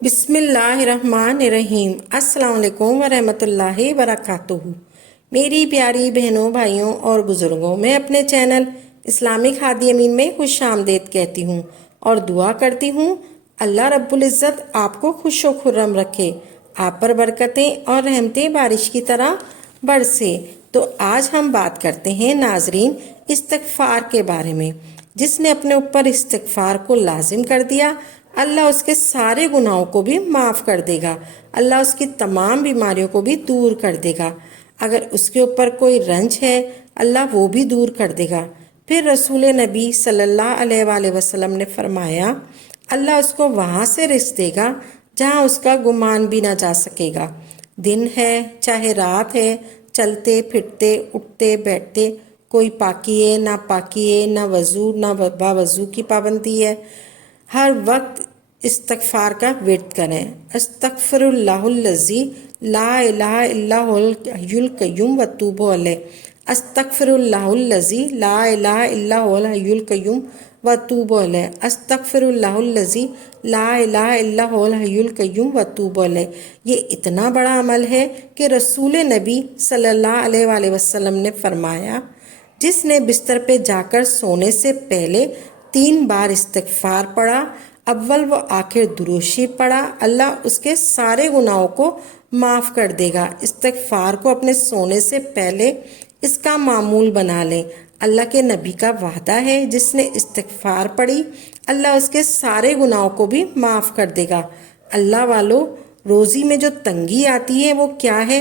بسم اللہ الرحمن الرحیم۔ السلام علیکم ورحمۃ اللہ وبرکاتہ۔ میری پیاری بہنوں، بھائیوں اور بزرگوں، میں اپنے چینل اسلامک ہادی امین میں خوش آمدید کہتی ہوں اور دعا کرتی ہوں اللہ رب العزت آپ کو خوش و خرم رکھے، آپ پر برکتیں اور رحمتیں بارش کی طرح برسے۔ تو آج ہم بات کرتے ہیں ناظرین استغفار کے بارے میں۔ جس نے اپنے اوپر استغفار کو لازم کر دیا، اللہ اس کے سارے گناہوں کو بھی معاف کر دے گا، اللہ اس کی تمام بیماریوں کو بھی دور کر دے گا۔ اگر اس کے اوپر کوئی رنج ہے، اللہ وہ بھی دور کر دے گا۔ پھر رسول نبی صلی اللہ علیہ وآلہ وسلم نے فرمایا، اللہ اس کو وہاں سے رزق دے گا جہاں اس کا گمان بھی نہ جا سکے گا۔ دن ہے چاہے رات ہے، چلتے پھرتے اٹھتے بیٹھتے، کوئی پاکی ہے نہ پاکی ہے، نہ وضو نہ با وضو کی پابندی ہے، ہر وقت استغفار کا ورد کریں۔ استغفر اللہ الذی لا الہ الا هو الحی القیوم واتوب الیہ۔ استغفر اللہ الذی لا الہ الا هو الحی القیوم واتوب الیہ۔ استغفر اللہ الذی لا الہ الا هو الحی القیوم واتوب الیہ۔ یہ اتنا بڑا عمل ہے کہ رسول نبی صلی اللہ علیہ وآلہ وسلم نے فرمایا، جس نے بستر پہ جا کر سونے سے پہلے 3 بار استغفار پڑھا، اول و آخر درود شریف پڑھا، اللہ اس کے سارے گناہوں کو معاف کر دے گا۔ استغفار کو اپنے سونے سے پہلے اس کا معمول بنا لیں۔ اللہ کے نبی کا وعدہ ہے، جس نے استغفار پڑھی اللہ اس کے سارے گناہوں کو بھی معاف کر دے گا۔ اللہ والو، روزی میں جو تنگی آتی ہے وہ کیا ہے؟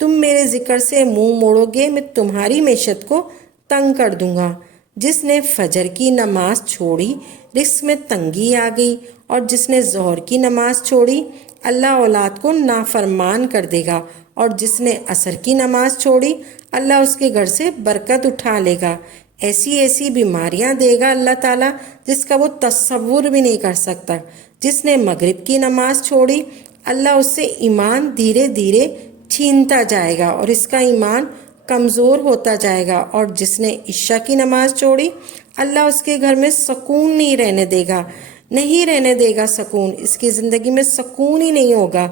تم میرے ذکر سے منہ موڑو گے، میں تمہاری معیشت کو تنگ کر دوں گا۔ جس نے فجر کی نماز چھوڑی، رزق میں تنگی آ گئی، اور جس نے ظہر کی نماز چھوڑی، اللہ اولاد کو نافرمان کر دے گا، اور جس نے عصر کی نماز چھوڑی، اللہ اس کے گھر سے برکت اٹھا لے گا۔ ایسی ایسی بیماریاں دے گا اللہ تعالیٰ جس کا وہ تصور بھی نہیں کر سکتا۔ جس نے مغرب کی نماز چھوڑی، اللہ اس سے ایمان دھیرے دھیرے چھینتا جائے گا اور اس کا ایمان کمزور ہوتا جائے گا۔ اور جس نے عشاء کی نماز چھوڑی، اللہ اس کے گھر میں سکون نہیں رہنے دے گا، نہیں رہنے دے گا سکون، اس کی زندگی میں سکون ہی نہیں ہوگا۔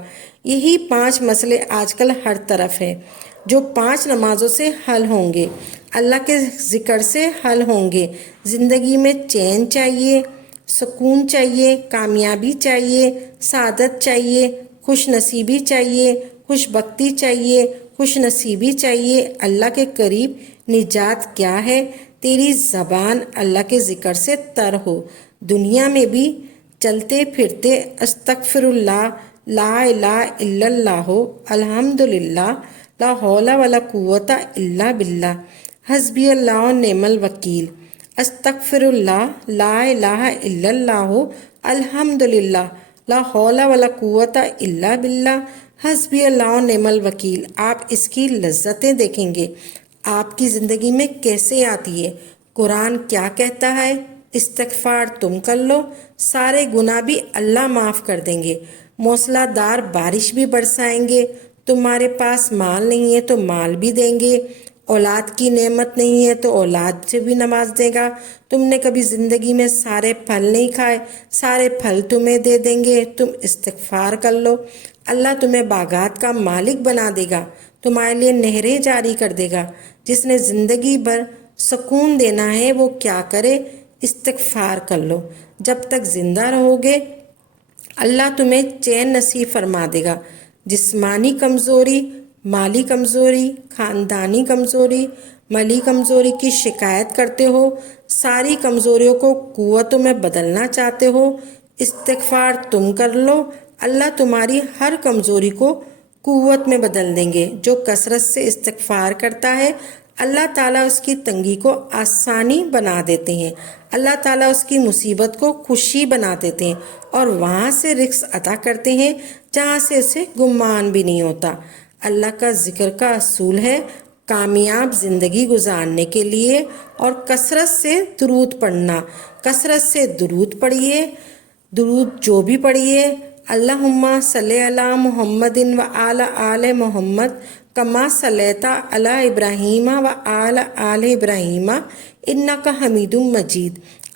یہی 5 مسئلے آج کل ہر طرف ہیں، جو 5 نمازوں سے حل ہوں گے، اللہ کے ذکر سے حل ہوں گے۔ زندگی میں چین چاہیے، سکون چاہیے، کامیابی چاہیے، سعادت چاہیے، خوش نصیبی چاہیے، خوش بختی چاہیے، خوش نصیبی چاہیے۔ اللہ کے قریب نجات کیا ہے؟ تیری زبان اللہ کے ذکر سے تر ہو، دنیا میں بھی چلتے پھرتے استغفر اللہ، لا الہ الا اللہ، الحمدللہ، لا حول ولا قوت الا باللہ، حسبی اللہ و نعم الوکیل۔ استغفر اللہ، لا الہ الا اللہ، الحمدللہ، لا حول ولا قوت الا باللہ، حسبی اللہ و نعم الوکیل۔ آپ اس کی لذتیں دیکھیں گے، آپ کی زندگی میں کیسے آتی ہے۔ قرآن کیا کہتا ہے؟ استغفار تم کر لو، سارے گناہ بھی اللہ معاف کر دیں گے، موسلا دار بارش بھی برسائیں گے، تمہارے پاس مال نہیں ہے تو مال بھی دیں گے، اولاد کی نعمت نہیں ہے تو اولاد سے بھی نواز دے گا، تم نے کبھی زندگی میں سارے پھل نہیں کھائے، سارے پھل تمہیں دے دیں گے۔ تم استغفار کر لو، اللہ تمہیں باغات کا مالک بنا دے گا، تمہارے لیے نہریں جاری کر دے گا۔ جس نے زندگی بھر سکون دینا ہے وہ کیا کرے؟ استغفار کر لو، جب تک زندہ رہو گے اللہ تمہیں چین نصیب فرما دے گا۔ جسمانی کمزوری، مالی کمزوری، خاندانی کمزوری، مالی کمزوری کی شکایت کرتے ہو، ساری کمزوریوں کو قوتوں میں بدلنا چاہتے ہو، استغفار تم کر لو، اللہ تمہاری ہر کمزوری کو قوت میں بدل دیں گے۔ جو کثرت سے استغفار کرتا ہے اللہ تعالیٰ اس کی تنگی کو آسانی بنا دیتے ہیں، اللہ تعالیٰ اس کی مصیبت کو خوشی بنا دیتے ہیں، اور وہاں سے رزق عطا کرتے ہیں جہاں سے اسے گمان بھی نہیں ہوتا۔ اللہ کا ذکر کا اصول ہے کامیاب زندگی گزارنے کے لیے، اور کثرت سے درود پڑھنا، کثرت سے درود پڑھیے، درود جو بھی پڑھیے، اللہم صلی علی محمد و آل آل محمد کما صلیت علی ابراہیم و آل آل ابراہیم انک حمید مجید۔